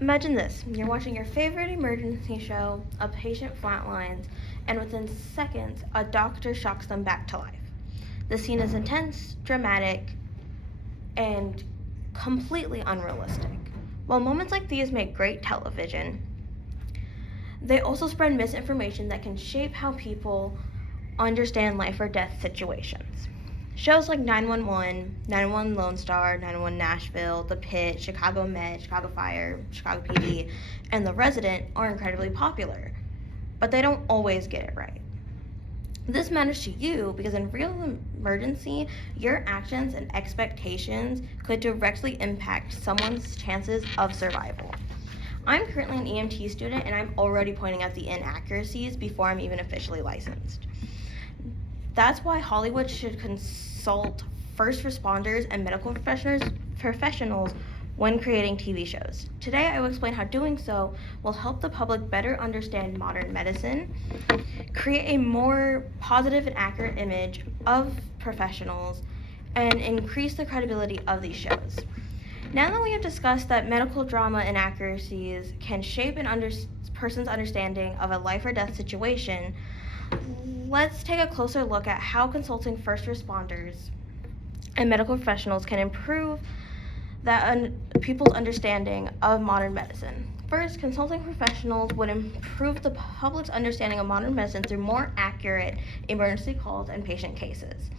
Imagine this, you're watching your favorite emergency show, a patient flatlines, and within seconds, a doctor shocks them back to life. The scene is intense, dramatic, and completely unrealistic. While moments like these make great television, they also spread misinformation that can shape how people understand life or death situations. Shows like 911, 911 Lone Star, 911 Nashville, The Pit, Chicago Med, Chicago Fire, Chicago PD, and The Resident are incredibly popular, but they don't always get it right. This matters to you because in real emergency, your actions and expectations could directly impact someone's chances of survival. I'm currently an EMT student and I'm already pointing out the inaccuracies before I'm even officially licensed. That's why Hollywood should consult first responders and medical professionals when creating TV shows. Today, I will explain how doing so will help the public better understand modern medicine, create a more positive and accurate image of professionals, and increase the credibility of these shows. Now that we have discussed that medical drama inaccuracies can shape a person's understanding of a life or death situation, let's take a closer look at how consulting first responders and medical professionals can improve people's understanding of modern medicine. First, consulting professionals would improve the public's understanding of modern medicine through more accurate emergency calls and patient cases.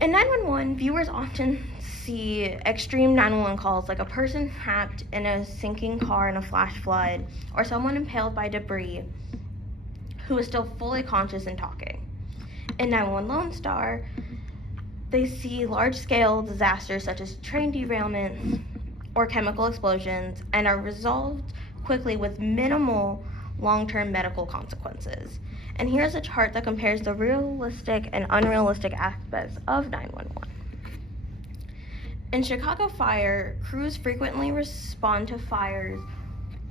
In 911, viewers often see extreme 911 calls like a person trapped in a sinking car in a flash flood or someone impaled by debris who is still fully conscious and talking. In 911 Lone Star, they see large-scale disasters such as train derailments or chemical explosions and are resolved quickly with minimal long-term medical consequences. And here's a chart that compares the realistic and unrealistic aspects of 911. In Chicago Fire, crews frequently respond to fires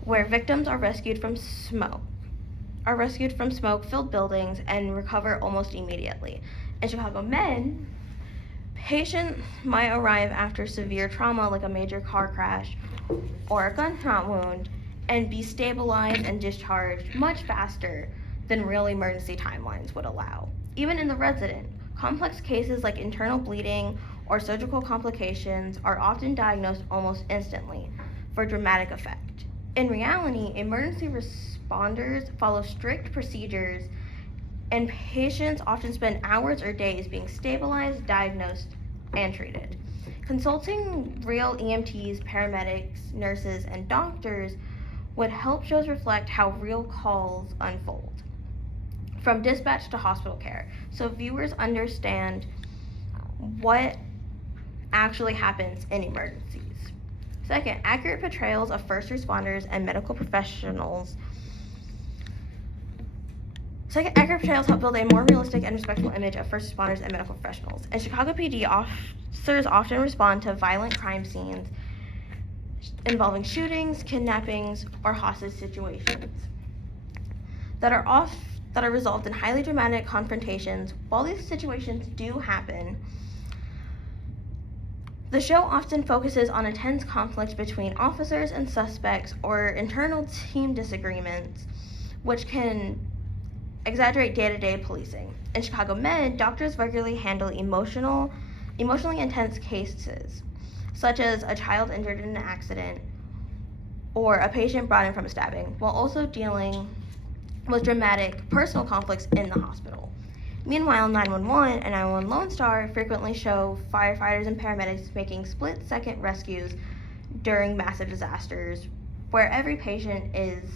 where victims are rescued from smoke-filled buildings and recover almost immediately. In Chicago Med, patients might arrive after severe trauma like a major car crash or a gunshot wound and be stabilized and discharged much faster than real emergency timelines would allow. Even in The Resident, complex cases like internal bleeding or surgical complications are often diagnosed almost instantly for dramatic effect. In reality, emergency responders follow strict procedures and patients often spend hours or days being stabilized, diagnosed, and treated. Consulting real EMTs, paramedics, nurses, and doctors would help shows reflect how real calls unfold, from dispatch to hospital care, so viewers understand what actually happens in emergencies. Second, accurate portrayals of first responders and medical professionals. Accurate portrayals help build a more realistic and respectful image of first responders and medical professionals. In Chicago PD, officers often respond to violent crime scenes involving shootings, kidnappings, or hostage situations that are resolved in highly dramatic confrontations. While these situations do happen, the show often focuses on intense conflict between officers and suspects or internal team disagreements, which can exaggerate day-to-day policing. In Chicago Med, doctors regularly handle emotionally intense cases, such as a child injured in an accident or a patient brought in from a stabbing, while also dealing with dramatic personal conflicts in the hospital. Meanwhile, 911 and 911 Lone Star frequently show firefighters and paramedics making split-second rescues during massive disasters, where every patient is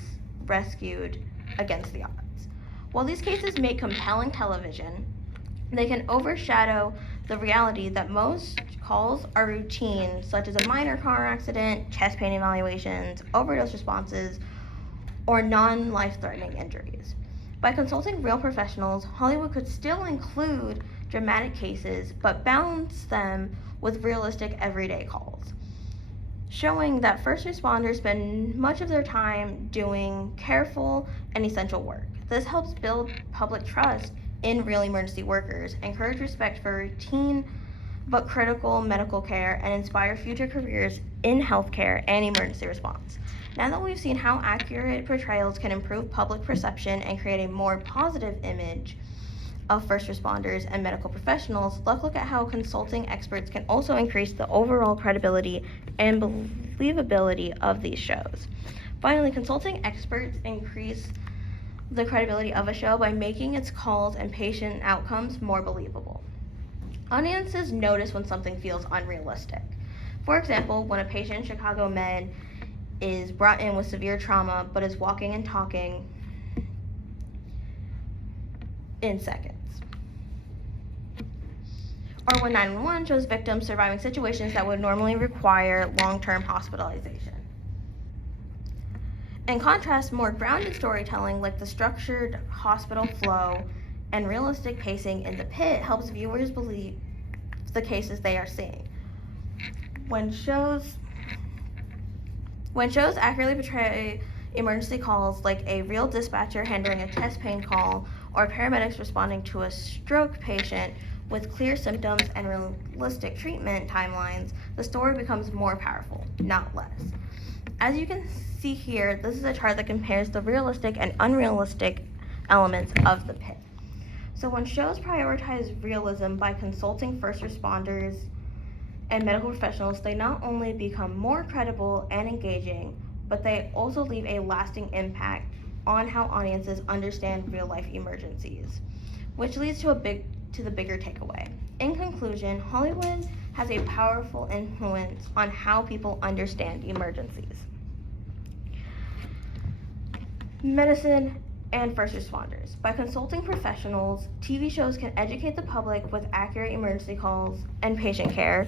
rescued against the odds. While these cases make compelling television, they can overshadow the reality that most calls are routine, such as a minor car accident, chest pain evaluations, overdose responses, or non-life-threatening injuries. By consulting real professionals, Hollywood could still include dramatic cases, but balance them with realistic everyday calls, showing that first responders spend much of their time doing careful and essential work. This helps build public trust in real emergency workers, encourage respect for routine but critical medical care, and inspire future careers in healthcare and emergency response. Now that we've seen how accurate portrayals can improve public perception and create a more positive image of first responders and medical professionals, let's look at how consulting experts can also increase the overall credibility and believability of these shows. Finally, consulting experts increase the credibility of a show by making its calls and patient outcomes more believable. Audiences notice when something feels unrealistic. For example, when a patient in Chicago Med is brought in with severe trauma but is walking and talking in seconds. Or when 911 shows victims surviving situations that would normally require long-term hospitalization. In contrast, more grounded storytelling, like the structured hospital flow and realistic pacing in The Pit, helps viewers believe the cases they are seeing. When shows accurately portray emergency calls, like a real dispatcher handling a chest pain call or paramedics responding to a stroke patient with clear symptoms and realistic treatment timelines, the story becomes more powerful, not less. As you can see here, this is a chart that compares the realistic and unrealistic elements of The Pit. So when shows prioritize realism by consulting first responders and medical professionals, they not only become more credible and engaging, but they also leave a lasting impact on how audiences understand real-life emergencies, which leads to the bigger takeaway. In conclusion, Hollywood has a powerful influence on how people understand emergencies, medicine, and first responders. By consulting professionals, TV shows can educate the public with accurate emergency calls and patient care,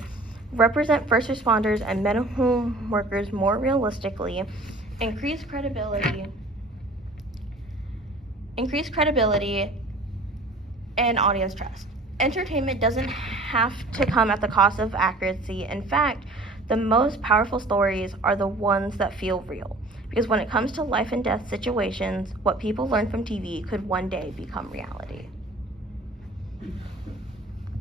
represent first responders and medical workers more realistically, increase credibility and audience trust. Entertainment doesn't have to come at the cost of accuracy. In fact, the most powerful stories are the ones that feel real. Because when it comes to life and death situations, what people learn from TV could one day become reality.